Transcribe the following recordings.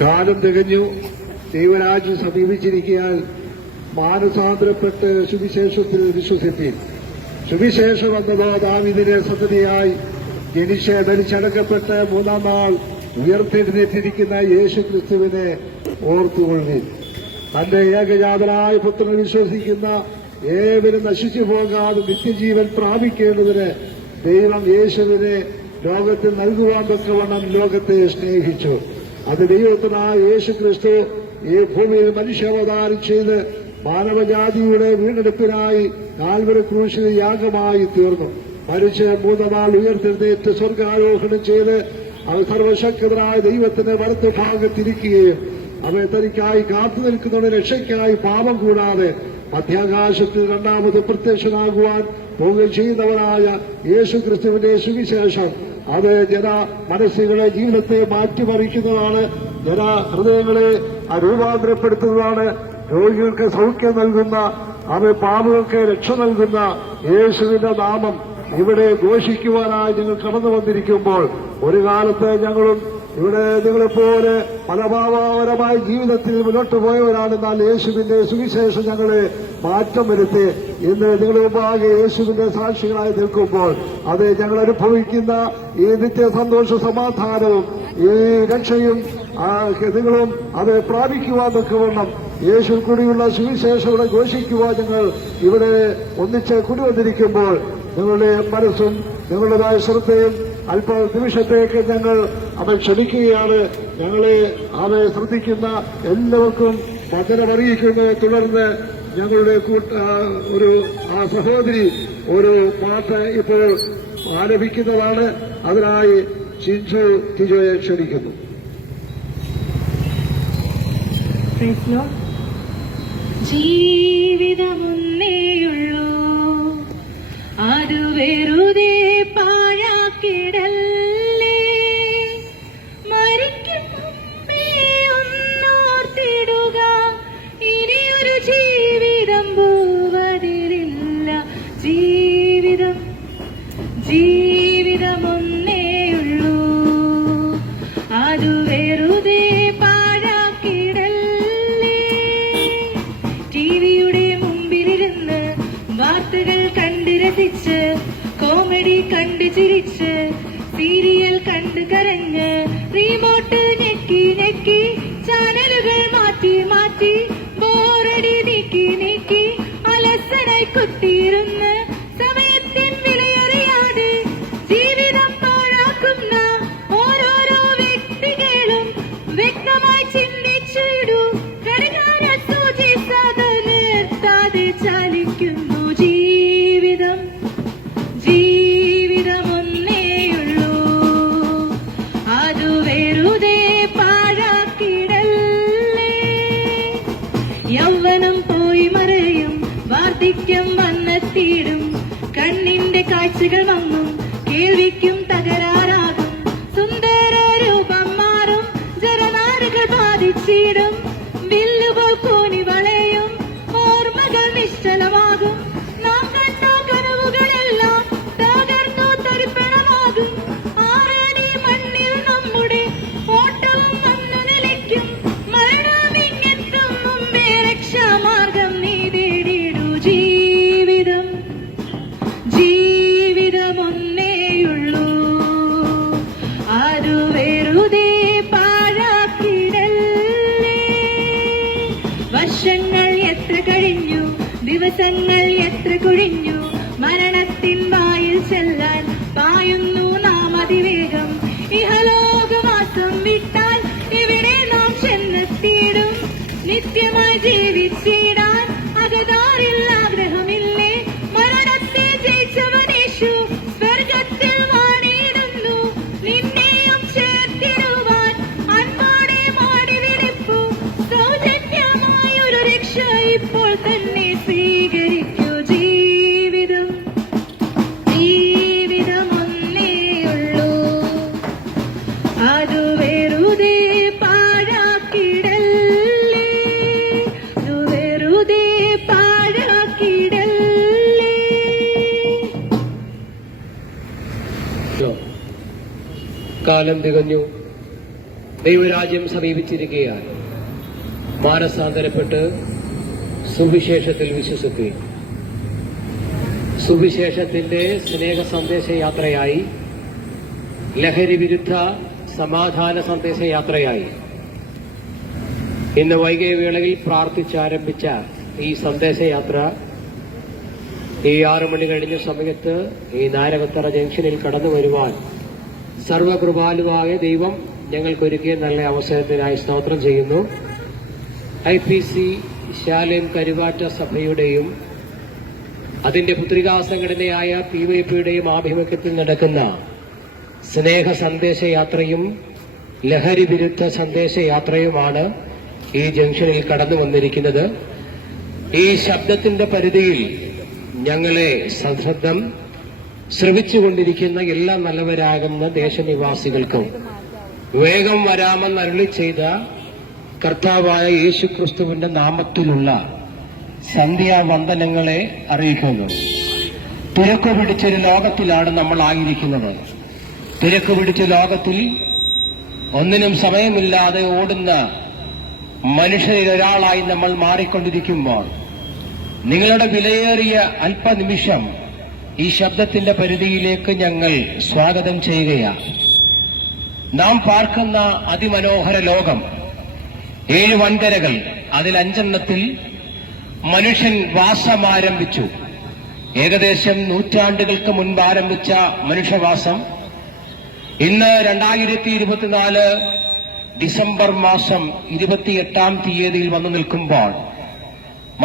കാലം തികഞ്ഞു, ദൈവരാജ്യം സമീപിച്ചിരിക്കാൻ മാനസാന്തരപ്പെട്ട് സുവിശേഷത്തിൽ വിശ്വസിപ്പീൻ. സുവിശേഷം എന്നതോ ദാവീദിന്റെ സന്തതിയായി ജനിച്ച് ധരിച്ചടക്കപ്പെട്ട് മൂന്നാം നാൾ ഉയർത്തെഴുന്നേറ്റിരിക്കുന്ന യേശു ക്രിസ്തുവിനെ ഓർത്തുകൊള്ളുവിൻ. തന്റെ ഏകജാതനായ പുത്രനെ വിശ്വസിക്കുന്ന ഏവരും നശിച്ചു പോകാതെ നിത്യജീവൻ പ്രാപിക്കേണ്ടതിന് ദൈവം യേശുവിനെ ലോകത്തിൽ നൽകുവാൻ തക്കവണ്ണം ലോകത്തെ സ്നേഹിച്ചു. അത് ദൈവത്തിനായ യേശു ക്രിസ്തു ഈ ഭൂമിയിൽ മനുഷ്യാവതാരം ചെയ്ത് മാനവജാതിയുടെ വീണ്ടെടുപ്പിനായി കാൽവരി ക്രൂശിൽ യാഗമായി തീർന്നു. മരിച്ച് മൂന്നാം നാൾ ഉയർത്തെഴുന്നേറ്റ് സ്വർഗാരോഹണം ചെയ്ത് അവ സർവശക്തനായ ദൈവത്തിന്റെ വലത്തുഭാഗത്തിരിക്കുകയും അവ തനിക്കായി കാത്തു നിൽക്കുന്നവരുടെ രക്ഷയ്ക്കായി പാപം കൂടാതെ മധ്യാകാശത്തിൽ രണ്ടാമത് പ്രത്യക്ഷനാകുവാൻ പോവുകയും ചെയ്യുന്നവരായ യേശു ക്രിസ്തുവിന്റെ സുവിശേഷം അത് മനസ്സുകളെ ജീവിതത്തെ മാറ്റിമറിക്കുന്നതാണ്, ഹൃദയങ്ങളെ രൂപാന്തരപ്പെടുത്തുന്നതാണ്, രോഗികൾക്ക് സൗഖ്യം നൽകുന്ന, പാപങ്ങൾക്ക് രക്ഷ നൽകുന്ന യേശുവിന്റെ നാമം ഇവിടെ ഘോഷിക്കുവാനായി ഞങ്ങൾ കടന്നു വന്നിരിക്കുമ്പോൾ ഒരു കാലത്ത് ഞങ്ങളും ഇവിടെ നിങ്ങളെപ്പോലെ ഫലഭാവപരമായ ജീവിതത്തിൽ മുന്നോട്ട് പോയവരാണ്. എന്നാൽ യേശുവിന്റെ സുവിശേഷം ഞങ്ങളെ മാറ്റം വരുത്തി ഇന്ന് നിങ്ങളുടെ മുമ്പാകെ യേശുവിന്റെ സാക്ഷികളായി നിൽക്കുമ്പോൾ അത് ഞങ്ങൾ അനുഭവിക്കുന്ന ഈ നിത്യ സന്തോഷ സമാധാനവും ഈ രക്ഷയും നിങ്ങളും അത് പ്രാപിക്കുവാൻ തക്കവണ്ണം യേശു കൂടിയുള്ള സുവിശേഷം ഇവിടെ ഘോഷിക്കുവാൻ ഞങ്ങൾ ഇവിടെ ഒന്നിച്ച് കുടിവന്നിരിക്കുമ്പോൾ നിങ്ങളുടെ മനസ്സും നിങ്ങളുടേതായ ശ്രദ്ധയും അല്പ നിമിഷത്തേക്ക് ഞങ്ങൾ ക്ഷണിക്കുകയാണ്. ഞങ്ങളെ ശ്രദ്ധിക്കുന്ന എല്ലാവർക്കും വചനമറിയിക്കുന്നു. തുടർന്ന് ഞങ്ങളുടെ ഒരു സഹോദരി ഒരു പാട്ട് ഇപ്പോൾ ആലപിക്കുന്നതാണ്. അതിനായി ചിഞ്ചു ടിജോയെ ക്ഷണിക്കുന്നു. ജീവിതമൊന്നേയുള്ളൂ, അത് വെറുതെ പാഴാക്കിടല്ലേ. മരിക്കും മുമ്പേ ഒന്നോർത്തിടുക, ഇനിയൊരു ജീവിതം ഭൂവതിലില്ല. ജീവിതമൊന്നേയുള്ളൂ, അത് വെറുതെ പാഴാക്കിടല്ലേ. ടിവിയുടെ മുമ്പിലിരുന്ന് വാർത്തകൾ കണ്ട് രസിച്ച്, കോമഡി കണ്ട് ചിരിച്ച്, സീരിയൽ കണ്ട് കരഞ്ഞ്, റിമോട്ട് ഞെക്കി ഞെക്കി, ചാനലുകൾ മാറ്റി മാറ്റി, ബോറടി നീക്കി നീക്കി, അലസനായി കുത്തിയിരുന്ന് സമയത്തിൻ വിലയറിയാതെ ജീവിതം പാഴാക്കുന്ന ഓരോരോ വ്യക്തികളും വ്യക്തമായി ചിന്തിച്ചിടൂ. ഘടികാര സൂചി നിർത്താതെ ചലിക്കുന്നു ജീവിതമൊന്നേയുള്ളൂ, അത് വെറുതെ പാഴാക്കിടല്ലേ. യൗവനം പോയി മറയും, വാർദ്ധക്യം വന്നെത്തിയിടും, കണ്ണിന്റെ കാഴ്ചകൾ മങ്ങും, കേൾവിക്കും തകരാറാകും, സുന്ദര രൂപം മാറും, ജലനാരുകൾ ബാധിച്ചിടും, വില്ലുപോൽ കൂനി വളയും, ഓർമ്മകൾ നിശ്ചലമാകും, നാം കണ്ട കനവുകളെല്ലാം തകർന്നു തരിപ്പണമാകും. ആറടി മണ്ണിൽ നമ്മുടെ ഓട്ടം വന്നു നിലയ്ക്കും, മരണമിങ്ങെത്തും മുമ്പേ രക്ഷാമാർഗം നീ തേടിയിടൂ. ജീവിതമൊന്നേയുള്ളൂ, അത് വെറുതെ പാഴാക്കിടല്ലേ. വർഷങ്ങൾ എത്ര കഴിഞ്ഞു, ദിവസങ്ങൾ എത്ര കുഴിഞ്ഞു, മരണത്തിൻ വായിൽ ചെല്ലാൻ പായുന്നു നാം അതിവേഗം. ഇഹലോകവാസം വിട്ടാൽ ഇവിടെ നാം ചെന്നെത്തിയിടും, നിത്യമായി ജീവിച്ചിടാൻ അകതാരിൽ ആഗ്രഹമില്ലേ. മരണത്തെ ജയിച്ചവനേശു സ്വർഗത്തിൽ വാണിടുന്നു, നിന്നെയും ചേർത്തിടുവാൻ അൻപോടെ മാടി വിളിപ്പു. സൗജന്യമായൊരു രക്ഷ ഇപ്പോൾ തന്നെ സ്വീകരിക്കൂ. ജീവിതമൊന്നേയുള്ളൂ, അത് വെറുതെ പാഴാക്കിടല്ലേ. വെറുതെ പാഴാക്കിടല്ലേ. കാലം തികഞ്ഞു, ദൈവരാജ്യം സമീപിച്ചിരിക്കുകയാണ്. മാനസാന്തരപ്പെട്ട് സുവിശേഷത്തിൽ വിശ്വസിക്കുകയും സുവിശേഷത്തിന്റെ സ്നേഹ സന്ദേശയാത്രയായി, ലഹരി വിരുദ്ധ സമാധാന സന്ദേശയാത്രയായി ഇന്ന് വൈകിയ വേളയിൽ പ്രാർത്ഥിച്ചാരംഭിച്ച ഈ സന്ദേശയാത്ര ഈ 6 മണി കഴിഞ്ഞ സമയത്ത് ഈ നാരകത്തറ ജംഗ്ഷനിൽ കടന്നു വരുവാൻ സർവകൃപാലുവായ ദൈവം ഞങ്ങൾക്കൊരുക്കിയ നല്ല അവസരത്തിനായി സ്തോത്രം ചെയ്യുന്നു. IPC ശാലേം കരുവാറ്റ സഭയുടെയും അതിന്റെ പുത്രികാ സംഘടനയായ PYPയുടെയും ആഭിമുഖ്യത്തിൽ നടക്കുന്ന സ്നേഹ സന്ദേശയാത്രയും ലഹരി വിരുദ്ധ സന്ദേശയാത്രയുമാണ് ഈ ജംഗ്ഷനിൽ കടന്നു വന്നിരിക്കുന്നത്. ഈ ശബ്ദത്തിന്റെ പരിധിയിൽ ഞങ്ങളെ സശ്രദ്ധം ശ്രവിച്ചുകൊണ്ടിരിക്കുന്ന എല്ലാ നല്ലവരാകുന്ന ദേശനിവാസികൾക്കും വേഗം വരാമെന്ന് അരുളി ചെയ്ത കർത്താവായ യേശുക്രിസ്തുവിന്റെ നാമത്തിലുള്ള സന്ധ്യാവന്ദനങ്ങളെ അറിയിക്കുന്നു. തിരക്ക് പിടിച്ചൊരു ലോകത്തിലാണ് നമ്മൾ ആയിരിക്കുന്നത്. തിരക്ക് പിടിച്ച ലോകത്തിൽ ഒന്നിനും സമയമില്ലാതെ ഓടുന്ന മനുഷ്യരിൽ ഒരാളായി നമ്മൾ മാറിക്കൊണ്ടിരിക്കുമ്പോൾ നിങ്ങളുടെ വിലയേറിയ അല്പനിമിഷം ഈ ശബ്ദത്തിന്റെ പരിധിയിലേക്ക് ഞങ്ങൾ സ്വാഗതം ചെയ്യുകയാണ്. നാം പാർക്കുന്ന അതിമനോഹര ലോകം 7 വൻകരകൾ, അതിൽ 5 മനുഷ്യൻ വാസമാരംഭിച്ചു. ഏകദേശം നൂറ്റാണ്ടുകൾക്ക് മുൻപ് ആരംഭിച്ച മനുഷ്യവാസം ഇന്ന് 2024 ഡിസംബർ മാസം 28-ാം തീയതിയിൽ വന്നു നിൽക്കുമ്പോൾ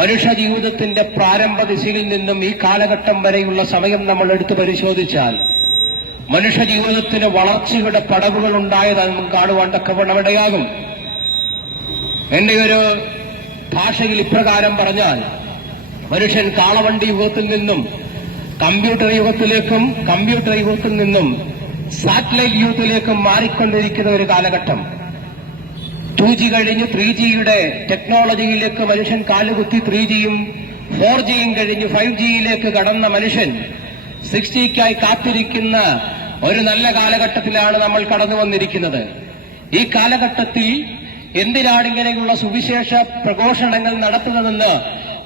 മനുഷ്യ ജീവിതത്തിന്റെ പ്രാരംഭ ദിശയിൽ നിന്നും ഈ കാലഘട്ടം വരെയുള്ള സമയം നമ്മൾ എടുത്തു പരിശോധിച്ചാൽ മനുഷ്യ ജീവിതത്തിന് വളർച്ചയുടെ പടവുകൾ ഉണ്ടായത് നമുക്ക് കാണുവാൻ തക്കവണ്ണമിടയാകും. എന്റെ ഒരു ഭാഷയിൽ ഇപ്രകാരം പറഞ്ഞാൽ, മനുഷ്യൻ കാളവണ്ടി യുഗത്തിൽ നിന്നും കമ്പ്യൂട്ടർ യുഗത്തിലേക്കും കമ്പ്യൂട്ടർ യുഗത്തിൽ നിന്നും സാറ്റലൈറ്റ് യുഗത്തിലേക്കും മാറിക്കൊണ്ടിരിക്കുന്ന ഒരു കാലഘട്ടം. 2G കഴിഞ്ഞ് 3Gയുടെ ടെക്നോളജിയിലേക്ക് മനുഷ്യൻ കാലുകുത്തി. 3Gയും 4Gയും കഴിഞ്ഞ് 5Gയിലേക്ക് കടന്ന മനുഷ്യൻ 6Gക്കായി കാത്തിരിക്കുന്ന ഒരു നല്ല കാലഘട്ടത്തിലാണ് നമ്മൾ കടന്നു വന്നിരിക്കുന്നത്. ഈ കാലഘട്ടത്തിൽ എന്തിനാണ് ഇങ്ങനെയുള്ള സുവിശേഷ പ്രഘോഷണങ്ങൾ നടത്തുന്നതെന്ന്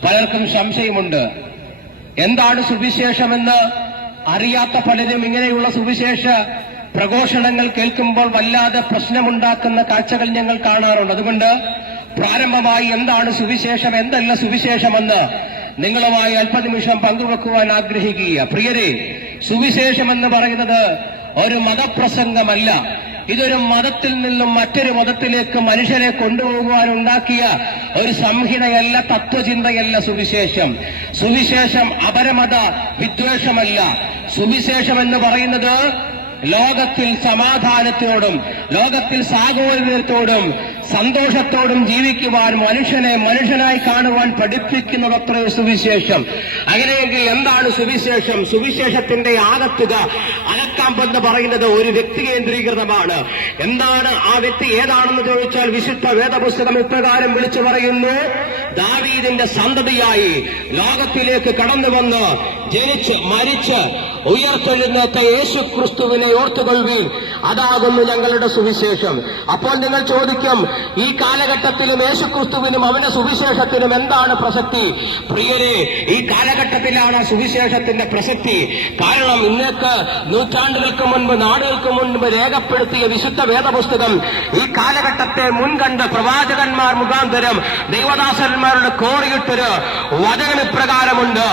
പലർക്കും സംശയമുണ്ട്. എന്താണ് സുവിശേഷമെന്ന് അറിയാത്ത പലരും ഇങ്ങനെയുള്ള സുവിശേഷ പ്രഘോഷണങ്ങൾ കേൾക്കുമ്പോൾ വല്ലാതെ പ്രശ്നമുണ്ടാക്കുന്ന കാഴ്ചകൾ ഞങ്ങൾ കാണാറുണ്ട്. അതുകൊണ്ട് പ്രാരംഭമായി എന്താണ് സുവിശേഷം, എന്തല്ല സുവിശേഷമെന്ന് നിങ്ങളുമായി അല്പനിമിഷം പങ്കുവെക്കുവാൻ ആഗ്രഹിക്കുക. പ്രിയരെ, സുവിശേഷമെന്ന് പറയുന്നത് ഒരു മതപ്രസംഗമല്ല. ഇതൊരു മതത്തിൽ നിന്നും മറ്റൊരു മതത്തിലേക്ക് മനുഷ്യരെ കൊണ്ടുപോകുവാനുണ്ടാക്കിയ ഒരു സംഹിതയല്ല, തത്വചിന്തയല്ല സുവിശേഷം. സുവിശേഷം അപരമത വിദ്വേഷമല്ല. സുവിശേഷം എന്ന് പറയുന്നത് ലോകത്തിൽ സമാധാനത്തോടും ലോകത്തിൽ സാഹോദര്യത്തോടും സന്തോഷത്തോടും ജീവിക്കുവാൻ മനുഷ്യനെ മനുഷ്യനായി കാണുവാൻ പഠിപ്പിക്കുന്നതത്രേ സുവിശേഷം. അങ്ങനെയെങ്കിൽ എന്താണ് സുവിശേഷം? സുവിശേഷത്തിന്റെ ആകത്തുക അലക്കാമ്പെന്ന് പറയുന്നത് ഒരു വ്യക്തി കേന്ദ്രീകൃതമാണ്. എന്താണ് ആ വ്യക്തി, ഏതാണെന്ന് ചോദിച്ചാൽ വിശുദ്ധ വേദപുസ്തകം ഇപ്രകാരം വിളിച്ചു പറയുന്നു: ദാവീദിന്റെ സന്തതിയായി ലോകത്തിലേക്ക് കടന്നുവന്ന് ജനിച്ച് മരിച്ച് ഉയർത്തെഴുന്നേറ്റ യേശു ക്രിസ്തുവിനെ ഓർത്തുകൊള്ളുവീൻ, അതാകുന്നു ഞങ്ങളുടെ സുവിശേഷം. അപ്പോൾ നിങ്ങൾ ചോദിക്കും, ഈ കാലഘട്ടത്തിലും യേശുക്രിസ്തുവിനും അവന്റെ സുവിശേഷത്തിനും എന്താണ് പ്രസക്തി? പ്രിയരെ, ഈ കാലഘട്ടത്തിലാണ് സുവിശേഷത്തിന്റെ പ്രസക്തി. കാരണം ഇന്നേക്ക് നൂറ്റാണ്ടുകൾക്ക് മുൻപ്, നാടുകൾക്ക് മുൻപ് രേഖപ്പെടുത്തിയ വിശുദ്ധ വേദപുസ്തകം ഈ കാലഘട്ടത്തെ മുൻകണ്ട് പ്രവാചകന്മാർ മുഖാന്തരം ദൈവദാസന്മാരുടെ കോറിയിട്ടൊരു വചനം ഇപ്രകാരമുണ്ട്: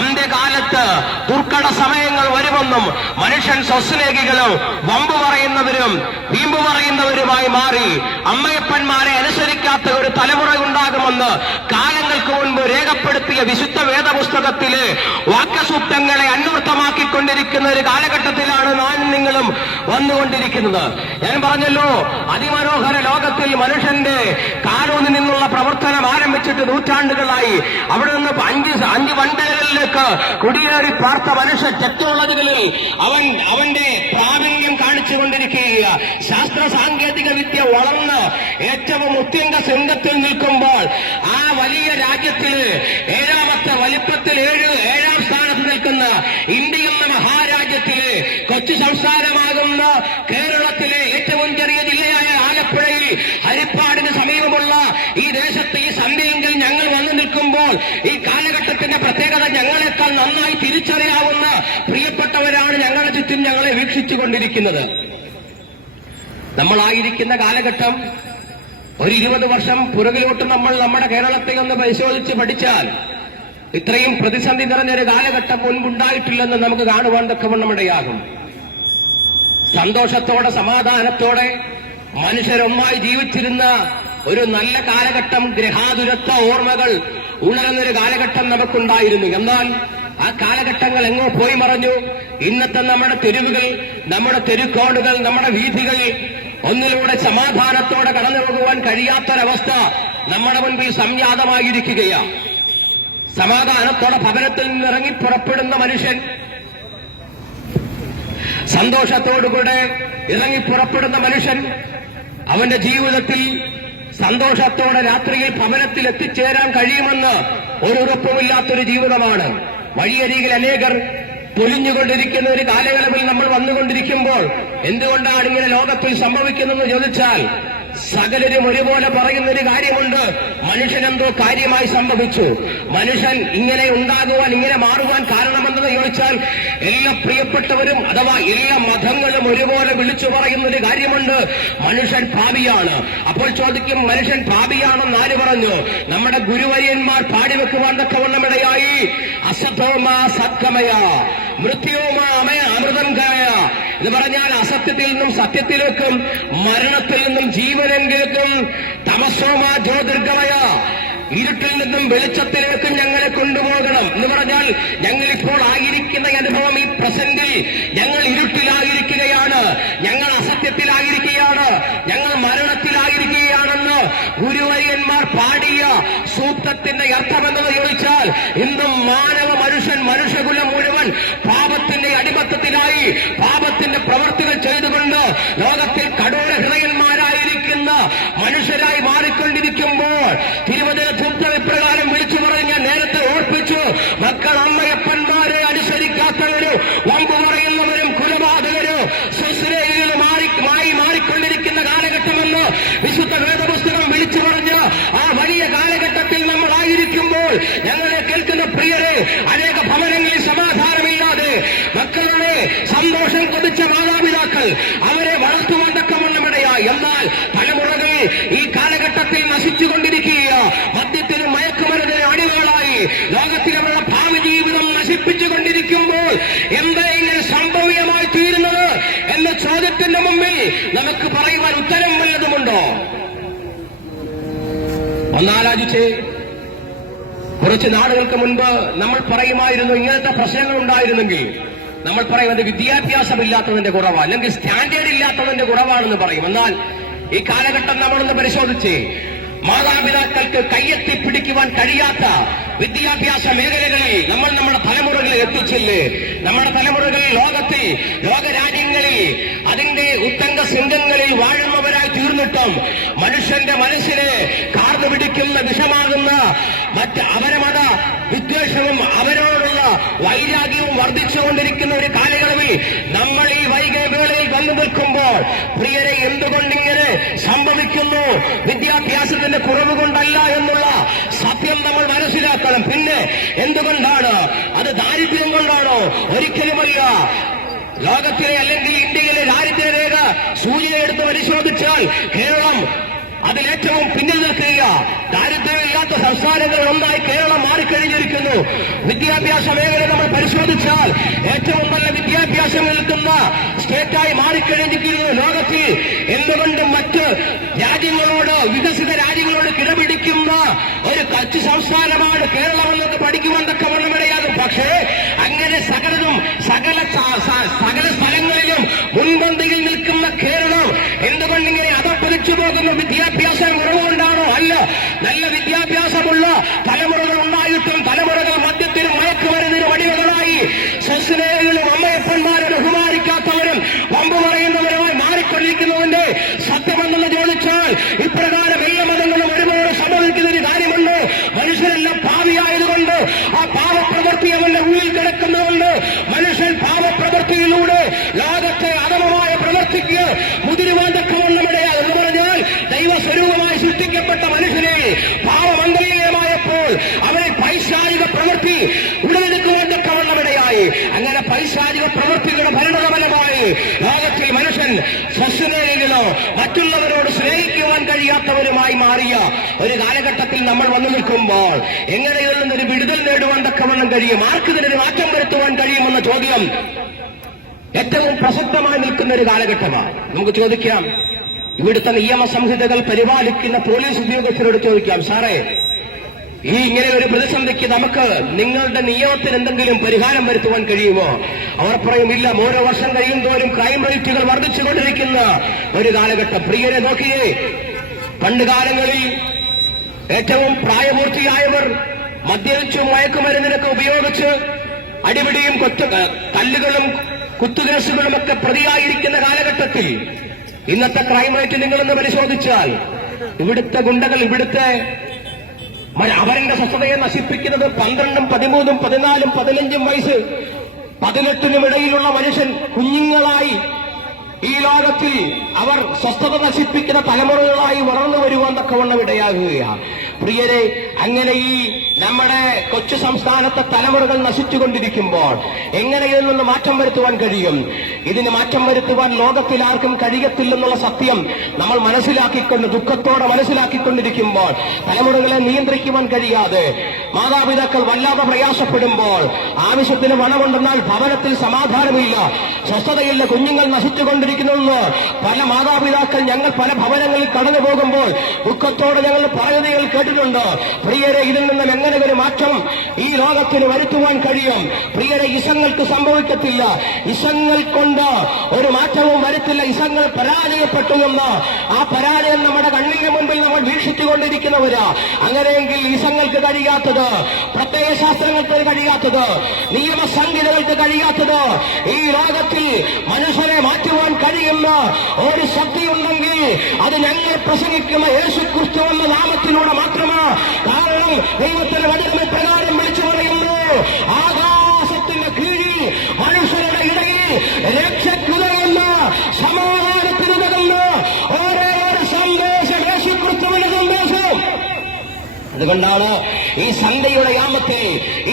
അന്ത്യകാലത്ത് ദുർഘട സമയങ്ങൾ വരുമെന്നും മനുഷ്യൻ സ്വസ്നേഹികളും വമ്പ് പറയുന്നവരും വീമ്പ് പറയുന്നവരുമായി മാറി അമ്മയപ്പന്മാരെ അനുസരിക്കാത്ത ഒരു തലമുറ ഉണ്ടാകുമെന്ന് കാലങ്ങൾക്ക് മുൻപ് രേഖപ്പെടുത്തിയ വിശുദ്ധ വേദപുസ്തകത്തിലെ വാക്യസൂക്തങ്ങളെ അന്വർത്ഥമാക്കിക്കൊണ്ടിരിക്കുന്ന ഒരു കാലഘട്ടത്തിലാണ് നാനും നിങ്ങളും വന്നുകൊണ്ടിരിക്കുന്നത്. ഞാൻ പറഞ്ഞല്ലോ, അതിമനോഹര ലോകത്തിൽ മനുഷ്യന്റെ കാലൂന്നിൽ നിന്നുള്ള പ്രവർത്തനം ആരംഭിച്ചിട്ട് നൂറ്റാണ്ടുകളായി. അവിടെ നിന്ന് 5 വൻകരകളിലേക്ക് കുടിയേറി പാർത്ത മനുഷ്യ ടെക്നോളജികളിൽ അവന്റെ പ്രാവീണ്യം കാണിച്ചുകൊണ്ടിരിക്കുക. ശാസ്ത്ര സാങ്കേതിക വിദ്യ വളർന്ന് ഏറ്റവും ഉത്യന്ത ശൃംഗത്തിൽ നിൽക്കുമ്പോൾ ആ വലിയ രാജ്യത്തില് 7ാമത്തെ വലിപ്പത്തിൽ 7ാം സ്ഥാനത്ത് നിൽക്കുന്ന ഇന്ത്യ എന്ന മഹാരാജ്യത്തില് കൊച്ചു സംസ്ഥാനമാകുന്ന കേരളത്തിലെ ഏറ്റവും ചെറിയ ജില്ലയായ ആലപ്പുഴ ഹരിപ്പാടിന് സമീപമുള്ള ഈ ദേശത്ത് ഈ സന്ധ്യയെങ്കിൽ ഞങ്ങൾ വന്നു നിൽക്കുമ്പോൾ ഈ കാലഘട്ടത്തിന്റെ പ്രത്യേകത ഞങ്ങളെക്കാൾ നന്നായി തിരിച്ചറിയാവുന്ന പ്രിയപ്പെട്ടവരാണ് ഞങ്ങളുടെ ചുറ്റും ഞങ്ങളെ വീക്ഷിച്ചുകൊണ്ടിരിക്കുന്നത്. നമ്മളായിരിക്കുന്ന കാലഘട്ടം ഒരു 20 വർഷം പുറകിലോട്ട് നമ്മൾ നമ്മുടെ കേരളത്തെ ഒന്ന് പരിശോധിച്ച് പഠിച്ചാൽ ഇത്രയും പ്രതിസന്ധി നിറഞ്ഞൊരു കാലഘട്ടം മുൻപുണ്ടായിട്ടില്ലെന്ന് നമുക്ക് കാണുവാൻ തക്കവണ്ണമിടയാകും. സന്തോഷത്തോടെ സമാധാനത്തോടെ മനുഷ്യരൊന്നായി ജീവിച്ചിരുന്ന ഒരു നല്ല കാലഘട്ടം, ഗ്രഹാതുരത്വ ഓർമ്മകൾ ഉണർന്നൊരു കാലഘട്ടം നമുക്കുണ്ടായിരുന്നു. എന്നാൽ ആ കാലഘട്ടങ്ങൾ എങ്ങോ പോയി മറഞ്ഞു. ഇന്നത്തെ നമ്മുടെ തെരുവുകൾ, നമ്മുടെ തെരുക്കോണുകൾ, നമ്മുടെ വീഥികൾ ഒന്നിലൂടെ സമാധാനത്തോടെ കടന്നു പോകുവാൻ കഴിയാത്തൊരവസ്ഥ നമ്മുടെ മുൻപിൽ സംജാതമായിരിക്കുകയാണ്. സമാധാനത്തോടെ ഭവനത്തിൽ നിന്നിറങ്ങി പുറപ്പെടുന്ന മനുഷ്യൻ, സന്തോഷത്തോടുകൂടെ ഇറങ്ങി പുറപ്പെടുന്ന മനുഷ്യൻ അവന്റെ ജീവിതത്തിൽ സന്തോഷത്തോടെ രാത്രിയിൽ ഭവനത്തിൽ എത്തിച്ചേരാൻ കഴിയുമെന്ന് ഒരു ഉറപ്പുമില്ലാത്തൊരു ജീവിതമാണ്. വഴിയരികിൽ അനേകർ പൊലിഞ്ഞുകൊണ്ടിരിക്കുന്ന ഒരു കാലയളവിൽ നമ്മൾ വന്നുകൊണ്ടിരിക്കുമ്പോൾ എന്തുകൊണ്ടാണ് ഇങ്ങനെ ലോകത്തിൽ സംഭവിക്കുന്നതെന്ന് ചോദിച്ചാൽ സകലരും ഒരുപോലെ പറയുന്നൊരു കാര്യമുണ്ട്: മനുഷ്യനെന്തോ കാര്യമായി സംഭവിച്ചു. മനുഷ്യൻ ഇങ്ങനെ ഉണ്ടാകുവാൻ, ഇങ്ങനെ മാറുവാൻ കാരണമെന്തെന്ന് ചോദിച്ചാൽ എല്ലാ പ്രിയപ്പെട്ടവരും അഥവാ എല്ലാ മതങ്ങളും ഒരുപോലെ വിളിച്ചു പറയുന്നൊരു കാര്യമുണ്ട്: മനുഷ്യൻ പാപിയാണ്. അപ്പോൾ ചോദിക്കും, മനുഷ്യൻ പാപിയാണെന്ന് ആര് പറഞ്ഞു? നമ്മുടെ ഗുരുവര്യന്മാർ പാടിവെക്കുവാൻ തക്കവണ്ണമിടയായി. അസതോമാ സത്കമയ മൃത്യോമാ അമയ അമൃതം കമയ എന്ന് പറഞ്ഞാൽ അസത്യത്തിൽ നിന്നും സത്യത്തിലേക്കും മരണത്തിൽ നിന്നും ജീവനിലേക്കും തമസോമാ ജ്യോതിർഗമയ ഇരുട്ടിൽ നിന്നും വെളിച്ചത്തിലേക്കും ഞങ്ങളെ കൊണ്ടുപോകണം എന്ന് പറഞ്ഞാൽ ഞങ്ങൾ ഇപ്പോൾ ആയിരിക്കുന്ന അനുഭവം, ഈ പ്രസന്റിൽ ഞങ്ങൾ ഇരുട്ടിലായിരിക്കുകയാണ്, ഞങ്ങൾ അസത്യത്തിലായിരിക്കുകയാണ്, ഞങ്ങൾ മരണത്തിലായിരിക്കുകയാണെന്ന് ഗുരുവര്യന്മാർ പാടിയ സൂക്തത്തിന്റെ അർത്ഥമെന്തെന്ന് ചോദിച്ചാൽ ഇന്നും മാനവ മനുഷ്യകുലം മുഴുവൻ പാപത്തിന്റെ അടിമത്തത്തിലായി പാപത്തിന്റെ പ്രവർത്തികൾ ചെയ്തുകൊണ്ട് ലോകത്തിൽ കഠോര ഹൃദയന്മാരായിരിക്കുന്ന മനുഷ്യരായി മാറിക്കൊണ്ടിരിക്കുമ്പോൾ തിരുവചന സൂക്തം ഇപ്രകാരം വിളിച്ചു പറഞ്ഞ് ഞാൻ നേരത്തെ ഓർപ്പിച്ചു: മക്കൾ അമ്മയപ്പന്മാരെ അനുസരിക്കാത്തവരും വമ്പു പറയുന്നവരും കുലപാതകരും സ്വസ്നേഹികളുമായി മാറിക്കൊണ്ടിരിക്കുന്ന കാലഘട്ടമെന്ന് വിശുദ്ധ വേദപുസ്തകം വിളിച്ചു പറഞ്ഞ് ആ വലിയ കാലഘട്ടത്തിൽ നമ്മളായിരിക്കുമ്പോൾ ഞങ്ങളെ കേൾക്കുന്ന പ്രിയരെ, അനേക ഭവനങ്ങളിൽ സമാധാനമില്ലാതെ മക്കളുടെ സന്തോഷം കൊതിച്ച മാതാപിതാക്കൾ അവരെ വളർത്തുവാൻ തക്കവണ്ണമിടയായി. എന്നാൽ തലമുറകൾ ഈ കാലഘട്ടത്തിൽ നശിച്ചുകൊണ്ടിരിക്കുക, മദ്യത്തിനും മയക്കുമരുന്നിനും അടിമകളായി ലോകത്തിലുള്ള ഭാവി ജീവിതം നശിപ്പിച്ചുകൊണ്ടിരിക്കുമ്പോൾ എന്തെങ്കിലും സംഭവ്യമായി തീരുന്നത് എന്ന ചോദ്യത്തിന്റെ മുമ്പിൽ നമുക്ക് പറയുവാൻ ഉത്തരം വല്ലതുമുണ്ടോ? ഒന്നാലോചിച്ച് കുറച്ച് നാളുകൾക്ക് മുൻപ് നമ്മൾ പറയുമായിരുന്നു, ഇങ്ങനത്തെ പ്രശ്നങ്ങൾ ഉണ്ടായിരുന്നെങ്കിൽ നമ്മൾ പറയുന്നത് വിദ്യാഭ്യാസമില്ലാത്തതിന്റെ കുറവാണ്, അല്ലെങ്കിൽ സ്റ്റാൻഡേർഡ് ഇല്ലാത്തതിന്റെ കുറവാണെന്ന് പറയും. എന്നാൽ ഈ കാലഘട്ടം നമ്മളൊന്ന് പരിശോധിച്ച് മാതാപിതാക്കൾക്ക് കയ്യെത്തി പിടിക്കുവാൻ കഴിയാത്ത വിദ്യാഭ്യാസ മേഖലകളിൽ നമ്മൾ നമ്മുടെ തലമുറകളെ എത്തിച്ചില്ലേ? നമ്മുടെ തലമുറകൾ ലോകത്തിൽ, ലോകരാജ്യങ്ങളിൽ അതിന്റെ ഉത്തംഗ സിംഗങ്ങളിൽ വാഴുന്നവരായി തീർന്നിട്ടും മനുഷ്യന്റെ മനസ്സിനെ കാർന്നു പിടിക്കുന്ന വിഷമാകുന്ന മറ്റ് അപരമത വിദ്വേഷവും അവരോടുള്ള വൈരാഗ്യവും വർദ്ധിച്ചുകൊണ്ടിരിക്കുന്ന ഒരു കാലയളവിൽ നമ്മൾ ഈ വൈകവേളയിൽ വന്നു നിൽക്കുമ്പോൾ പ്രിയരെ, എന്തുകൊണ്ടിങ്ങനെ സംഭവിക്കുന്നു? വിദ്യാഭ്യാസത്തിന്റെ കുറവ് കൊണ്ടല്ല എന്നുള്ള സത്യം നമ്മൾ മനസ്സിലാക്കണം. പിന്നെ എന്തുകൊണ്ടാണ്? അത് ദാരിദ്ര്യം കൊണ്ടാണോ? ഒരിക്കലുമല്ല. ലോകത്തിലെ അല്ലെങ്കിൽ ഇന്ത്യയിലെ ദാരിദ്ര്യരേഖ സൂചികയെടുത്ത് പരിശോധിച്ചാൽ കേരളം അതിലേറ്റവും പിന്നിൽ നിൽക്കുക. ദാരിദ്ര്യമില്ലാത്ത സംസ്ഥാനങ്ങളിൽ ഒന്നായി കേരളം മാറിക്കഴിഞ്ഞിരിക്കുന്നു. വിദ്യാഭ്യാസ മേഖല നമ്മൾ പരിശോധിച്ചാൽ ഏറ്റവും നല്ല വിദ്യാഭ്യാസം നിൽക്കുന്ന സ്റ്റേറ്റായി മാറിക്കഴിഞ്ഞിരിക്കുന്നു ലോകത്തിൽ. എന്തുകൊണ്ട് മറ്റ് രാജ്യങ്ങളോട്, വികസിത രാജ്യങ്ങളോട് കിടപിടിക്കുന്ന ഒരു കച്ച് സംസ്ഥാനമാണ് കേരളം എന്നൊക്കെ പഠിക്കുവാൻ തക്കവണ്ണമിടയാകും. പക്ഷേ അങ്ങനെ സകല സ്ഥലങ്ങളിലും മുൻപന്തിയിൽ നിൽക്കുന്ന കേരളം എന്തുകൊണ്ടിങ്ങനെ അധപ്പതിച്ചു പോകുന്ന വിദ്യാഭ്യാസം കുറവുകൊണ്ടാണോ? അല്ല. നല്ല വിദ്യാഭ്യാസമുള്ള തലമുറകൾ ഉണ്ടായിട്ടും തലമുറകൾ മദ്യത്തിനും മയക്കുമരുന്നിനും അടിമകളായി സ്വസ്നേഹികളും അമ്മയപ്പന്മാരെ ബഹുമാനിക്കാത്തവരും വമ്പു പറയുന്നവരുമായി മാറിക്കൊണ്ടിരിക്കുന്നതിന്റെ സത്യമെന്ന് ചോദിച്ചാൽ ഇപ്രകാരം എല്ലാ മതങ്ങളും ഒരുപോലെ സംഭവിക്കുന്ന ഒരു കാര്യമുണ്ട്. മനുഷ്യരെല്ലാം പാപിയായതുകൊണ്ട് ആ പാവപ്രവൃത്തി അവന്റെ ഉള്ളിൽ കിടക്കുന്നതുകൊണ്ട് മനുഷ്യൻ പാവപ്രവൃത്തിയിലൂടെ ലോകത്തെ അധമമായ പ്രവൃത്തിക്ക് മുതിരുവാൻ തക്കവണ്ണമിടയാ എന്ന് പറഞ്ഞാൽ സ്വസ്നേഹികളോ മറ്റുള്ളവരോട് സ്നേഹിക്കുവാൻ കഴിയാത്തവരുമായി മാറിയ ഒരു കാലഘട്ടത്തിൽ നമ്മൾ വന്നു നിൽക്കുമ്പോൾ എങ്ങനെയുള്ള ഒരു വിടുതൽ നേടുവാൻ തക്കവണ്ണം കഴിയും, ആർക്കിതിനൊരു മാറ്റം വരുത്തുവാൻ കഴിയുമെന്ന ചോദ്യം ഏറ്റവും പ്രസക്തമായി നിൽക്കുന്ന ഒരു കാലഘട്ടമാണ്. നമുക്ക് ചോദിക്കാം, ഇവിടുത്തെ നിയമസംഹിതകൾ പരിപാലിക്കുന്ന പോലീസ് ഉദ്യോഗസ്ഥരോട് ചോദിക്കാം, സാറേ ഈ ഇങ്ങനെ ഒരു പ്രതിസന്ധിക്ക് നമുക്ക് നിങ്ങളുടെ നിയമത്തിന് എന്തെങ്കിലും പരിഹാരം വരുത്തുവാൻ കഴിയുമോ? അവർ പറയും, ഇല്ല, ഓരോ വർഷം കഴിയും തോറും ക്രൈം റേറ്റുകൾ വർദ്ധിച്ചുകൊണ്ടിരിക്കുന്ന ഒരു കാലഘട്ടം. പ്രിയരെ നോക്കിയേ, പണ്ടുകാലങ്ങളിൽ ഏറ്റവും പ്രായപൂർത്തിയായവർ മദ്യപിച്ചും മയക്കുമരുന്നിനൊക്കെ ഉപയോഗിച്ച് അടിപിടിയും തല്ലുകളും കുത്തുകേസുകളും ഒക്കെ പ്രതിയായിരിക്കുന്ന കാലഘട്ടത്തിൽ ഇന്നത്തെ ക്രൈം റേറ്റ് നിങ്ങളൊന്ന് പരിശോധിച്ചാൽ ഇവിടുത്തെ ഗുണ്ടകൾ അവരുടെ സ്വസ്ഥതയെ നശിപ്പിക്കുന്നത് 12, 13, 14, 15 വയസ്സ് 18 ഇടയിലുള്ള മനുഷ്യൻ കുഞ്ഞുങ്ങളായി ഈ ലോകത്തിൽ അവർ സ്വസ്ഥത നശിപ്പിക്കുന്ന തലമുറകളായി വളർന്നു വരുവാൻ തക്കവണ്ണം ഇടയാകുകയാണ്. പ്രിയരെ, അങ്ങനെ ഈ നമ്മുടെ കൊച്ചു സംസ്ഥാനത്തെ തലമുറകൾ നശിച്ചുകൊണ്ടിരിക്കുമ്പോൾ എങ്ങനെ ഇതിൽ നിന്ന് മാറ്റം വരുത്തുവാൻ കഴിയും? ഇതിന് മാറ്റം വരുത്തുവാൻ ലോകത്തിൽ ആർക്കും കഴിയത്തില്ലെന്നുള്ള സത്യം നമ്മൾ ദുഃഖത്തോടെ മനസ്സിലാക്കിക്കൊണ്ടിരിക്കുമ്പോൾ, തലമുറകളെ നിയന്ത്രിക്കുവാൻ കഴിയാതെ മാതാപിതാക്കൾ വല്ലാതെ പ്രയാസപ്പെടുമ്പോൾ, ആവശ്യത്തിന് പണമുണ്ടെന്നാൽ ഭവനത്തിൽ സമാധാനമില്ല, സ്വസ്ഥതയില്ല, കുഞ്ഞുങ്ങൾ നശിച്ചുകൊണ്ടിരിക്കുന്നെന്ന് പല മാതാപിതാക്കൾ ഞങ്ങൾ പല ഭവനങ്ങളിൽ കടന്നു പോകുമ്പോൾ ദുഃഖത്തോടെ ഞങ്ങൾ പറയുന്നതികൾ കേട്ടിട്ടുണ്ട്. പ്രിയരെ, ഇതിൽ നിന്നും എങ്ങനെ ഒരു മാറ്റം ഈ ലോകത്തിന് വരുത്തുവാൻ കഴിയും? പ്രിയരെ, ഇസങ്ങൾക്ക് സംഭവിക്കത്തില്ല, ഇസങ്ങൾ കൊണ്ട് ഒരു മാറ്റവും വരുത്തില്ല. ഇസങ്ങൾ പരാജയപ്പെട്ടു എന്ന് ആ പരാജയം നമ്മുടെ കണ്ണിന് മുമ്പിൽ നമ്മൾ വീക്ഷിച്ചുകൊണ്ടിരിക്കുന്നവരാ. അങ്ങനെയെങ്കിൽ ഇസങ്ങൾക്ക് കഴിയാത്തത്, പ്രത്യയശാസ്ത്രങ്ങൾക്ക് കഴിയാത്തത്, നിയമസംഹിതകൾക്ക് കഴിയാത്തത്, ഈ ലോകത്തിൽ മനുഷ്യരെ മാറ്റുവാൻ കഴിയുന്ന ഒരു ശക്തിയുണ്ടെങ്കിൽ അത് ഞങ്ങൾ പ്രസംഗിക്കുന്ന യേശുക്രിസ്തു എന്ന നാമത്തിലൂടെ മാത്രമേ. കാരണം ദൈവത്തിന്റെ വചനം പ്രകാരം വിളിച്ചു പറയുന്നു, ആകാശത്തിന്റെ കീഴിൽ മനുഷ്യരുടെ ഇടയിൽ രക്ഷക്കുതകുന്ന സമാധാനത്തിനുതകുന്ന ഓരോ സന്ദേശം യേശുക്രിസ്തുവിന്റെ സന്ദേശം. അതുകൊണ്ടാണ് ഈ സന്ധ്യയുടെ യാമത്തെ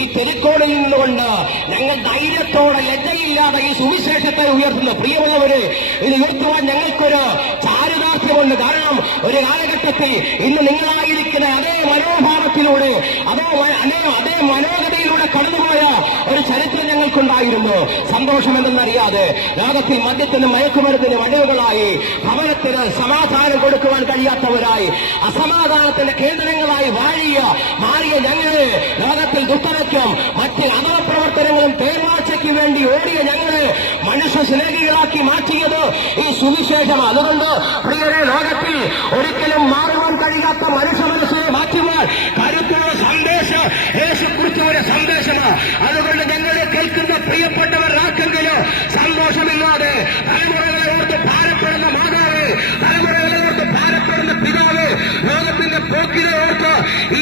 ഈ തെരുക്കോടിൽ നിന്നുകൊണ്ട് ഞങ്ങൾ ധൈര്യത്തോടെ ലജ്ജയില്ലാതെ ഈ സുവിശേഷത്തെ ഉയർത്തുന്നു. പ്രിയമുള്ളവര്, ഇത് ഉയർത്തുവാൻ ഞങ്ങൾക്കൊരു ചാരിതാർത്ഥ്യമുണ്ട്. കാരണം ഒരു കാലഘട്ടത്തിൽ ഇന്ന് നിങ്ങളായിരിക്കുന്ന അതേ മനോഭാവത്തിലൂടെ അതേ മനോഗതിയിലൂടെ കടന്നുപോയ ഒരു ചരിത്രം ഞങ്ങൾക്കുണ്ടായിരുന്നു. സന്തോഷം എന്തെന്നറിയാതെ ലോകത്തിൽ മദ്യത്തിനും മയക്കുമരുന്നിനും അടിവുകളായി, ഭവനത്തിന് സമാധാനം കൊടുക്കുവാൻ കഴിയാത്തവരായി, അസമാധാനത്തിന്റെ കേന്ദ്രങ്ങളായി മാറിയ ഞങ്ങള് ലോകത്തിൽ ദുഃഖനയ്ക്കും മറ്റ് അധമപ്രവർത്തനങ്ങളും തേർവാഴ്ചയ്ക്ക് വേണ്ടി ഓടിയ ഞങ്ങള് മനുഷ്യ സ്നേഹികളാക്കി മാറ്റിയത് ഈ സുവിശേഷമാണ്. അതുകൊണ്ട് പ്രിയരെ, ലോകത്തിൽ ഒരിക്കലും മാറുവാൻ കഴിയാത്ത മനുഷ്യ മനസ്സിനെ മാറ്റുവാൻ കരുത്തുള്ള സന്ദേശം യേശുക്രിസ്തുവിന്റെ സന്ദേശമാണ്. അതുകൊണ്ട് ഞങ്ങളെ കേൾക്കുന്ന പ്രിയപ്പെട്ടവർ ആർക്കെങ്കിലും സന്തോഷമില്ലാതെ തലമുറകളെ ഓർത്ത് ഭാരപ്പെടുന്ന മാതാവ്, തലമുറകളെ ഓർത്ത് ഭാരപ്പെടുന്ന പിതാവ്, ലോകത്തിന്റെ പോക്കിനെ ഓർത്ത്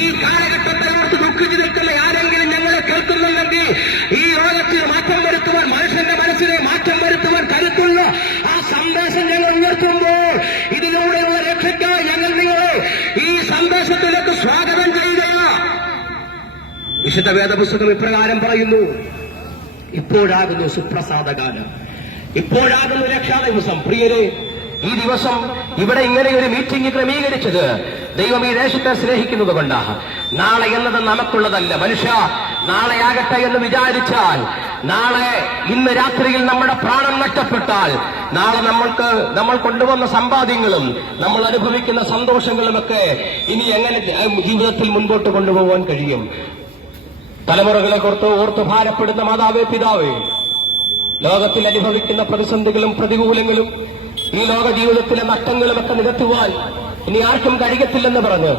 ഈ കാലഘട്ടത്തെ ഓർത്ത് ദുഃഖിച്ചു നിൽക്കുന്ന ആരെങ്കിലും ഞങ്ങളെ കേൾക്കുന്നുണ്ടെങ്കിൽ ഈ ലോകത്തിന് മാറ്റം വരുത്തുവാൻ, മനുഷ്യന്റെ മനസ്സിനെ മാറ്റം വരുത്തുവാൻ കരുത്തുള്ള ആ സന്ദേശം ഞങ്ങൾ ഉയർത്തുമ്പോൾ ഇതിലൂടെയുള്ള രക്ഷയ്ക്കായി ഞങ്ങൾ നിങ്ങളെ ഈ സന്ദേശത്തിലേക്ക് സ്വാഗതം ചെയ്യുകയാണ്. വിശുദ്ധ വേദപുസ്തകം ഇപ്രകാരം പറയുന്നു, ഇപ്പോഴാകുന്നു സുപ്രസാദകാലം, ഇപ്പോഴാകുന്നു രക്ഷാ ദിവസം. പ്രിയരെ, ഈ ദിവസം ഇവിടെ ഇങ്ങനെ ഒരു മീറ്റിംഗ് ക്രമീകരിച്ചത് ദൈവം ഈ ദേശത്തെ സ്നേഹിക്കുന്നത് കൊണ്ടാണ്. നാളെ എന്നത് നമുക്കുള്ളതല്ല. മനുഷ്യ, നാളെയാകട്ടെ എന്ന് വിചാരിച്ചാൽ, ഇന്ന് രാത്രിയിൽ നമ്മുടെ പ്രാണൻ നഷ്ടപ്പെട്ടാൽ, നാളെ നമ്മൾ കൊണ്ടുവന്ന സമ്പാദ്യങ്ങളും നമ്മൾ അനുഭവിക്കുന്ന സന്തോഷങ്ങളുമൊക്കെ ഇനി എങ്ങനെ ജീവിതത്തിൽ മുൻപോട്ട് കൊണ്ടുപോകാൻ കഴിയും? തലമുറകളെ ഓർത്ത് ഭാരപ്പെടുന്ന മാതാവേ, പിതാവേ, ലോകത്തിൽ അനുഭവിക്കുന്ന പ്രതിസന്ധികളും പ്രതികൂലങ്ങളും ഈ ലോക ജീവിതത്തിലെ നഷ്ടങ്ങളുമൊക്കെ നികത്തുവാൻ ഇനി ആർക്കും കഴിയത്തില്ലെന്ന് പറഞ്ഞ്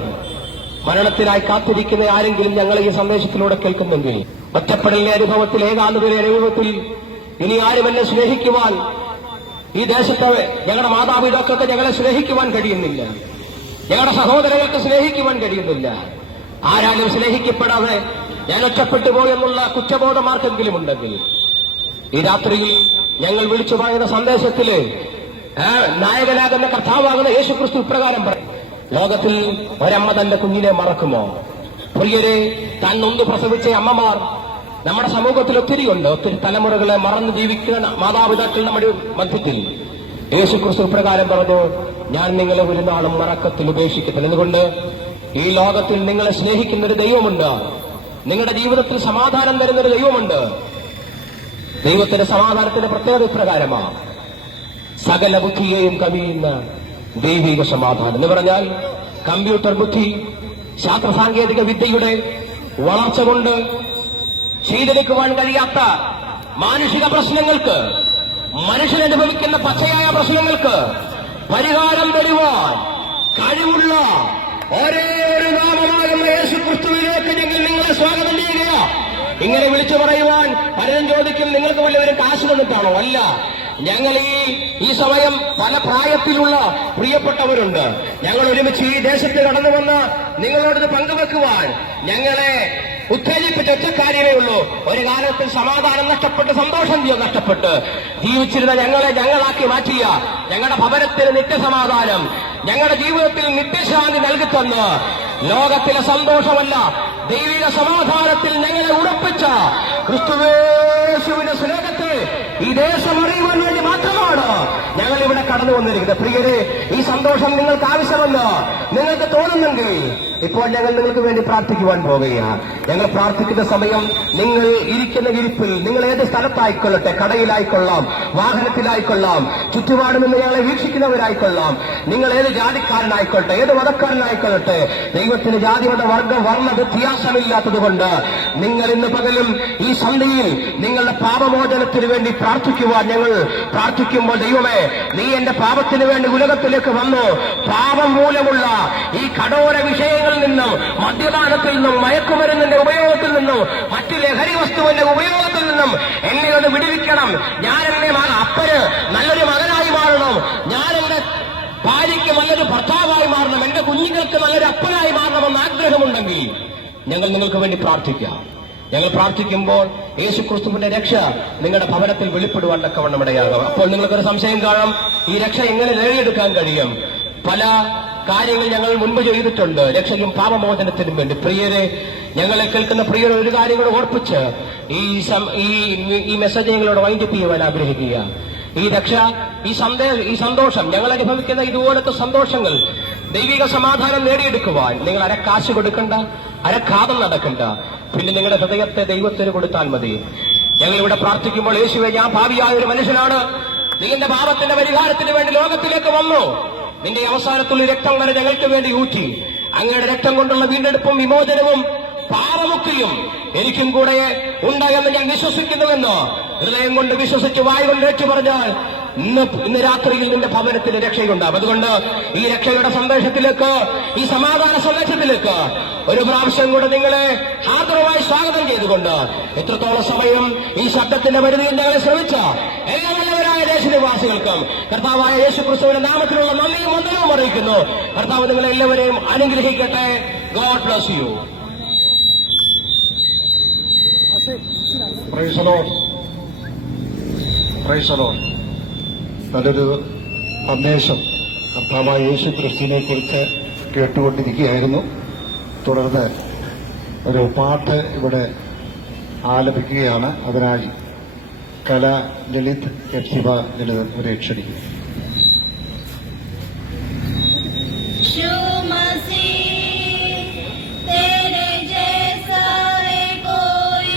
മരണത്തിനായി കാത്തിരിക്കുന്ന ആരെങ്കിലും ഞങ്ങൾ ഈ സന്ദേശത്തിലൂടെ കേൾക്കുന്നെങ്കിൽ, ഒറ്റപ്പെടലിന്റെ അനുഭവത്തിൽ, ഏകാന്തതയുടെ അനുഭവത്തിൽ ഇനി ആരും എന്നെ സ്നേഹിക്കുവാൻ, ഈ ദേശത്തെ ഞങ്ങളുടെ മാതാപിതാക്കൾക്ക് ഞങ്ങളെ സ്നേഹിക്കുവാൻ കഴിയുന്നില്ല, ഞങ്ങളുടെ സഹോദരങ്ങൾക്ക് സ്നേഹിക്കുവാൻ കഴിയുന്നില്ല, ആരാലും സ്നേഹിക്കപ്പെടാതെ ഞാൻ ഒറ്റപ്പെട്ടു പോയെന്നുള്ള കുറ്റബോധം ആർക്കെങ്കിലും ഉണ്ടെങ്കിൽ, ഈ രാത്രിയിൽ ഞങ്ങൾ വിളിച്ചു പറയുന്ന സന്ദേശത്തില് നായകനാകുന്ന കർത്താവാകുന്ന യേശുക്രിസ്തു ഇപ്രകാരം പറയും, ലോകത്തിൽ ഒരമ്മ തന്റെ കുഞ്ഞിനെ മറക്കുമോ? പ്രിയരെ, താൻ നൊന്ത് പ്രസവിച്ച അമ്മമാർ നമ്മുടെ സമൂഹത്തിൽ ഒത്തിരിയുണ്ട്. ഒത്തിരി തലമുറകളെ മറന്ന് ജീവിക്കുന്ന മാതാപിതാക്കൾ നമ്മുടെ മധ്യത്തിൽ. യേശുക്രിസ്തു പ്രകാരം പറഞ്ഞു, ഞാൻ നിങ്ങളെ ഒരു നാളും മറക്കത്തിൽ ഉപേക്ഷിക്കത്തില്ല. അതുകൊണ്ട് ഈ ലോകത്തിൽ നിങ്ങളെ സ്നേഹിക്കുന്ന ഒരു ദൈവമുണ്ട്. നിങ്ങളുടെ ജീവിതത്തിൽ സമാധാനം തരുന്നൊരു ദൈവമുണ്ട്. ദൈവത്തിന്റെ സമാധാനത്തിന്റെ പ്രത്യേകത ഇപ്രകാരമാണ്: സകല ബുദ്ധിയെയും കവിയുന്ന ദൈവിക സമാധാനം എന്ന് പറഞ്ഞാൽ, കമ്പ്യൂട്ടർ ബുദ്ധി, ശാസ്ത്ര സാങ്കേതിക വിദ്യയുടെ വളർച്ച കൊണ്ട് ചെയ്തെടുക്കുവാൻ കഴിയാത്ത മാനുഷിക പ്രശ്നങ്ങൾക്ക്, മനുഷ്യൻ അനുഭവിക്കുന്ന പച്ചയായ പ്രശ്നങ്ങൾക്ക് പരിഹാരം തരുവാൻ കഴിവുള്ള ഒരേ ഒരു നാമമാകുന്ന യേശുക്രിസ്തുവിലേക്ക് ഞങ്ങൾ നിങ്ങളെ സ്വാഗതം ചെയ്യുക. ഇങ്ങനെ വിളിച്ചു പറയുവാൻ പലരും ചോദിക്കും, നിങ്ങൾക്ക് വല്ലവരും കാശ് തന്നിട്ടാണോ? അല്ല, ഞങ്ങൾ ഈ സമയം പല പ്രായത്തിലുള്ള പ്രിയപ്പെട്ടവരുണ്ട്. ഞങ്ങൾ ഒരുമിച്ച് ഈ ദേശത്ത് കടന്നു വന്ന് നിങ്ങളോടത് പങ്കുവെക്കുവാൻ ഞങ്ങളെ ഉത്തേജിപ്പിച്ച ഒറ്റ കാര്യമേ ഉള്ളൂ. ഒരു കാലത്തിൽ സമാധാനം നഷ്ടപ്പെട്ട് സന്തോഷം നഷ്ടപ്പെട്ട് ജീവിച്ചിരുന്ന ഞങ്ങളെ ഞങ്ങളാക്കി മാറ്റിയ ഞങ്ങളുടെ ഭവനത്തിന് നിത്യസമാധാനം, ഞങ്ങളുടെ ജീവിതത്തിൽ നിത്യശാന്തി നൽകിത്തന്ന് ലോകത്തിലെ സന്തോഷമല്ല ദൈവിക സമാധാനത്തിൽ ഞങ്ങളെ ഉറപ്പിച്ച ക്രിസ്തുവേശുവിന്റെ സ്നേഹത്തെ ഈ ദേശം അറിയുവാൻ വേണ്ടി മാത്രമാണ് ഞങ്ങൾ ഇവിടെ കടന്നു വന്നിരിക്കുന്നത്. പ്രിയരെ, ഈ സന്തോഷം നിങ്ങൾക്ക് ആവശ്യമെന്ന് നിങ്ങൾക്ക് തോന്നുന്നെങ്കിൽ ഇപ്പോൾ ഞങ്ങൾ നിങ്ങൾക്ക് വേണ്ടി പ്രാർത്ഥിക്കുവാൻ പോകുകയാണ്. ഞങ്ങൾ പ്രാർത്ഥിക്കുന്ന സമയം നിങ്ങൾ ഇരിക്കുന്ന ഇരിപ്പിൽ, നിങ്ങൾ ഏത് സ്ഥലത്തായിക്കൊള്ളട്ടെ, കടയിലായിക്കൊള്ളാം, വാഹനത്തിലായിക്കൊള്ളാം, ചുറ്റുപാടും നിന്ന് ഞങ്ങളെ വീക്ഷിക്കുന്നവരായിക്കൊള്ളാം, നിങ്ങൾ ഏത് ജാതിക്കാരനായിക്കൊള്ളട്ടെ, ഏത് മതക്കാരനായിക്കൊള്ളട്ടെ, ദൈവത്തിന് ജാതി മത വർഗ വർണ്ണ വ്യത്യാസമില്ലാത്തതുകൊണ്ട് നിങ്ങൾ ഇന്ന് പകലും ഈ സന്ധ്യയിൽ നിങ്ങളുടെ പാപമോചനത്തിന് വേണ്ടി പ്രാർത്ഥിക്കുവാൻ ഞങ്ങൾ പ്രാർത്ഥിക്കുമ്പോൾ, ദൈവമേ, നീ എന്റെ പാപത്തിന് വേണ്ടി ഉലകത്തിലേക്ക് വന്നു, പാപം മൂലമുള്ള ഈ കഠോര വിഷയങ്ങളിൽ നിന്നും, മദ്യപാനത്തിൽ നിന്നും, മയക്കുമരുന്നിന്റെ ഉപയോഗത്തിൽ നിന്നും, മറ്റു ലഹരി വസ്തുവിന്റെ ഉപയോഗത്തിൽ നിന്നും എന്നെ ഒന്ന് വിടുവിക്കണം. ഞാൻ എന്നെ അപ്പന് നല്ലൊരു മകനായി മാറണം, ഞാൻ എന്റെ ഭാര്യയ്ക്ക് നല്ലൊരു ഭർത്താവായി മാറണം, എന്റെ കുഞ്ഞുങ്ങൾക്ക് നല്ലൊരു അപ്പനായി മാറണമെന്ന് ആഗ്രഹമുണ്ടെങ്കിൽ ഞങ്ങൾ നിങ്ങൾക്ക് വേണ്ടി പ്രാർത്ഥിക്കാം. ഞങ്ങൾ പ്രാർത്ഥിക്കുമ്പോൾ യേശുക്രിസ്തുവിന്റെ രക്ഷ നിങ്ങളുടെ ഭവനത്തിൽ വെളിപ്പെടുവാൻ തക്കവണ്ണം ഇടയാകും. അപ്പോൾ നിങ്ങൾക്കൊരു സംശയം കാണും, ഈ രക്ഷ എങ്ങനെ നേടിയെടുക്കാൻ കഴിയും? പല കാര്യങ്ങൾ ഞങ്ങൾ മുൻപ് ചെയ്തിട്ടുണ്ട് രക്ഷയും പാപമോചനത്തിനും വേണ്ടി. പ്രിയരെ, ഞങ്ങളെ കേൾക്കുന്ന പ്രിയരെ, ഒരു കാര്യം കൂടെ ഓർപ്പിച്ച് ഈ മെസ്സേജ് ഞങ്ങളോട് വൈൻഡപ്പ് ചെയ്യുവാൻ ആഗ്രഹിക്കുക. ഈ രക്ഷ, ഈ സന്തോഷം, ഞങ്ങൾ അനുഭവിക്കുന്ന ഇതുപോലത്തെ സന്തോഷങ്ങൾ, ദൈവിക സമാധാനം നേടിയെടുക്കുവാൻ നിങ്ങൾ അരക്കാശ് കൊടുക്കണ്ട, അരക്കാതം നടക്കണ്ട. പിന്നെ നിങ്ങളുടെ ഹൃദയത്തെ ദൈവത്തിന് കൊടുത്താൽ മതി. ഞങ്ങൾ ഇവിടെ പ്രാർത്ഥിക്കുമ്പോൾ, യേശുവേ, ഞാൻ പാപിയായ ഒരു മനുഷ്യനാണ്, നിന്റെ പാപത്തിന്റെ പരിഹാരത്തിന് വേണ്ടി ലോകത്തിലേക്ക് വന്നു, നിന്റെ അവസാനത്തുള്ള രക്തം വരെ ഞങ്ങൾക്ക് വേണ്ടി ഊറ്റി, അങ്ങയുടെ രക്തം കൊണ്ടുള്ള വീണ്ടെടുപ്പും വിമോചനവും പാപമുക്തിയും എനിക്കും കൂടെ ഉണ്ട് എന്ന് ഞാൻ വിശ്വസിക്കുന്നുവെന്ന് ഹൃദയം കൊണ്ട് വിശ്വസിച്ച് വായ് കൊണ്ട് ഏറ്റു പറഞ്ഞാൽ ഇന്ന് രാത്രിയിൽ നിന്റെ ഭവനത്തിന് രക്ഷയുണ്ടാവും. അതുകൊണ്ട് ഈ രക്ഷയുടെ സന്ദേശത്തിലേക്ക്, ഈ സമാധാന സന്ദേശത്തിലേക്ക് ഒരു പ്രാവശ്യം കൂടെ നിങ്ങളെ ഹാർദവമായി സ്വാഗതം ചെയ്തുകൊണ്ട്, എത്രത്തോളം സമയം ഈ ശബ്ദത്തിന്റെ പരിധിയിൽ ഞങ്ങളെ ശ്രമിച്ച എല്ലാവരായ ദേശനിവാസികൾക്കും കർത്താവായ യേശുക്രിസ്തുവിന്റെ നാമത്തിലുള്ള നന്ദിയും വന്ദനവും അറിയിക്കുന്നു. കർത്താവ് നിങ്ങളെ എല്ലാവരെയും അനുഗ്രഹിക്കട്ടെ. God bless you. Praise the Lord. Praise the Lord. നല്ലൊരു സന്ദേശം കർത്താവായ യേശു ക്രിസ്തുവിനെ കുറിച്ച് കേട്ടുകൊണ്ടിരിക്കുകയായിരുന്നു. തുടർന്ന് ഒരു പാട്ട് ഇവിടെ ആലപിക്കുകയാണ്. അതിനായി കല ലളിത് എപ്സിബ ലളിത് ഒരു ക്ഷണിക്കും. कोई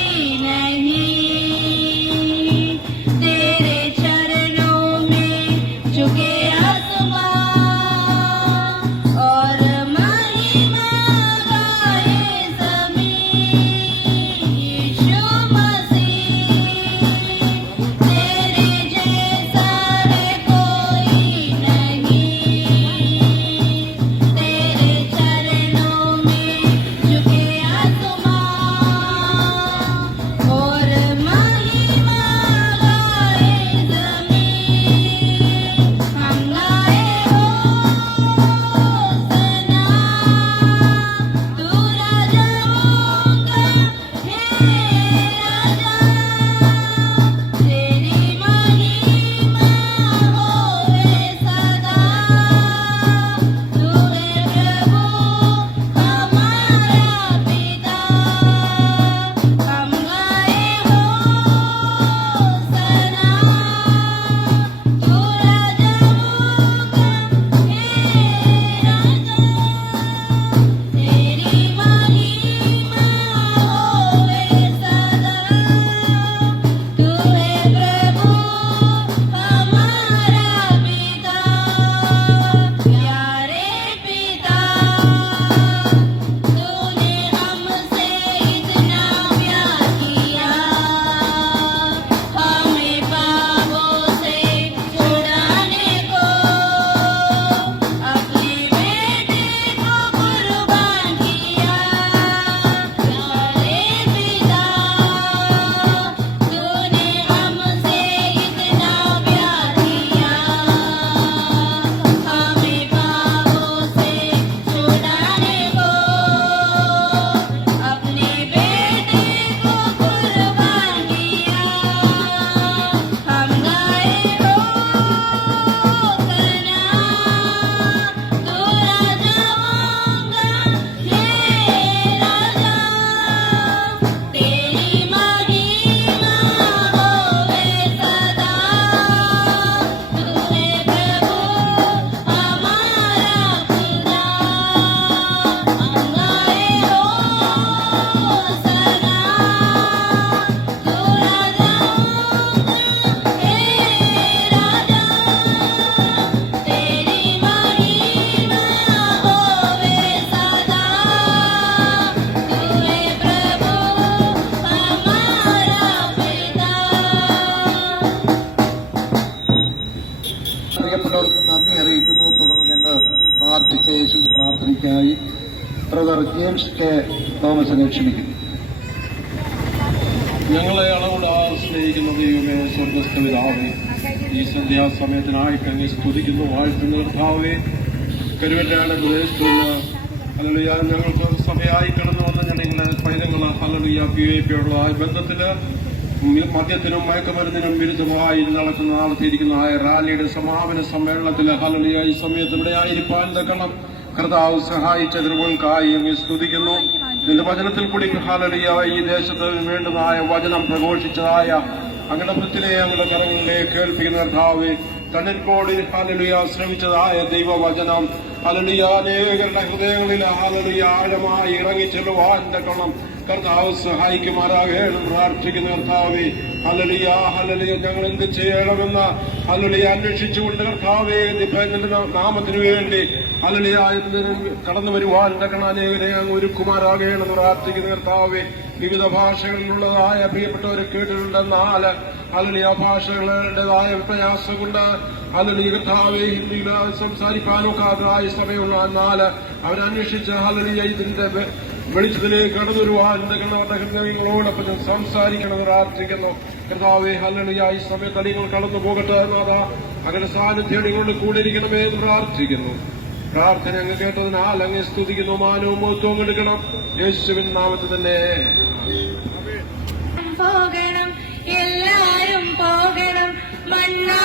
യേശു പ്രാർത്ഥനയ്ക്കായി ബ്രദർ ജെയിംസ് കെ തോമസിനെ ക്ഷണിക്കുന്നു. ഞങ്ങളെ അളവിടാതെ സ്നേഹിക്കുന്ന ദൈവമേ, സ്വർഗസ്ഥ പിതാവേ, ഈ സന്ധ്യാസമയത്തിനായിട്ട് അങ്ങ് സ്തുതിക്കുന്നു, വാഴ്ത്തുന്ന കർത്താവേ. കരുവറ്റാണ് പ്രദേശത്തുള്ള ഹല്ലേലൂയ ഞങ്ങൾക്ക് സഭയായി കടന്നു വന്ന ഞങ്ങളുടെ പൈതങ്ങൾ ഹല്ലേലൂയ PAP-യുള്ള ബന്ധത്തില് മദ്യത്തിനും മയക്കുമരുന്നിനും വിരുദ്ധമായി നടക്കുന്ന നടത്തിയിരിക്കുന്ന റാലിയുടെ സമാപന സമ്മേളനത്തിൽ ഹല്ലേലൂയ ഈ സമയത്ത് ഇവിടെ ആയിരിക്കാൻ തക്കണം കർത്താവ് സഹായിച്ചതിന് മുൻകായി അങ്ങ് സ്തുതിക്കുന്നു. നിന്റെ വചനത്തിൽ കൂടി ഹല്ലേലൂയ ഈ ദേശത്ത് വേണ്ടതായ വചനം പ്രഘോഷിച്ചതായ അങ്ങയുടെ ഭൃത്തിനെ അങ്ങയുടെ കരങ്ങളിലേക്ക് കേൾപ്പിക്കുന്ന കർത്താവേ, കണ്ണിൽക്കോടി ഹല്ലേലൂയ ശ്രമിച്ചതായ ദൈവവചനം ഹല്ലേലൂയ അനേകരുടെ ഹൃദയങ്ങളിൽ ഹല്ലേലൂയ ആഴമായി ഇറങ്ങിച്ചെല്ലുവാൻ തക്കണം കർത്താവ് സഹായിക്കുമാറാകണം പ്രാർത്ഥിക്കുന്ന കർത്താവേ. ഹല്ലേലൂയ ഹല്ലേലൂയ ഞങ്ങൾ എന്ത് ചെയ്യണമെന്ന് ഹല്ലേലൂയ അന്വേഷിച്ചുകൊണ്ട് കർത്താവേ നിന്റെ നാമത്തിനു വേണ്ടി ഹല്ലേലൂയ കടന്നു വരുവാൻ തക്കണം അനേകരെ അങ്ങ് ഒരുക്കുമാറാകണം പ്രാർത്ഥിക്കുന്ന കർത്താവേ. വിവിധ ഭാഷകളിലുള്ളതായ പ്രിയപ്പെട്ടവരെ കേട്ടിട്ടുണ്ടെന്നാൽ ഹല്ലേലൂയ ഭാഷകളുടേതായ പ്രയാസം കൊണ്ട് ഹല്ലേലൂയ കർത്താവേ ഹിന്ദിയിൽ സംസാരിക്കാനൊക്കാതായ സമയമുള്ള എന്നാൽ അവരന്വേഷിച്ച് ഹല്ലേലൂയ ഇതിന്റെ വെളിച്ചത്തിലേക്ക് കടന്നു വരുവാൻ അവരുടെ ഹൃദയങ്ങളോടൊപ്പം സംസാരിക്കണം പ്രാർത്ഥിക്കുന്നു കർത്താവേ. ഹല്ലേലൂയ ഈ സമയത്ത് നിങ്ങൾ കടന്നു പോകട്ടെ എന്നാ അങ്ങനെ സാന്നിധ്യം നിങ്ങളുടെ കൂടെ ഇരിക്കണമേ എന്ന് പ്രാർത്ഥിക്കുന്നു. പ്രാർത്ഥന അങ്ങ് കേട്ടതിനാൽ അങ്ങ് സ്തുതിക്കുന്നു, മാനവും മഹത്വവും എടുക്കണം യേശുവിൻ നാമത്തിൽ തന്നെ. പോകണം എല്ലാരും പോകണം മണ്ണാ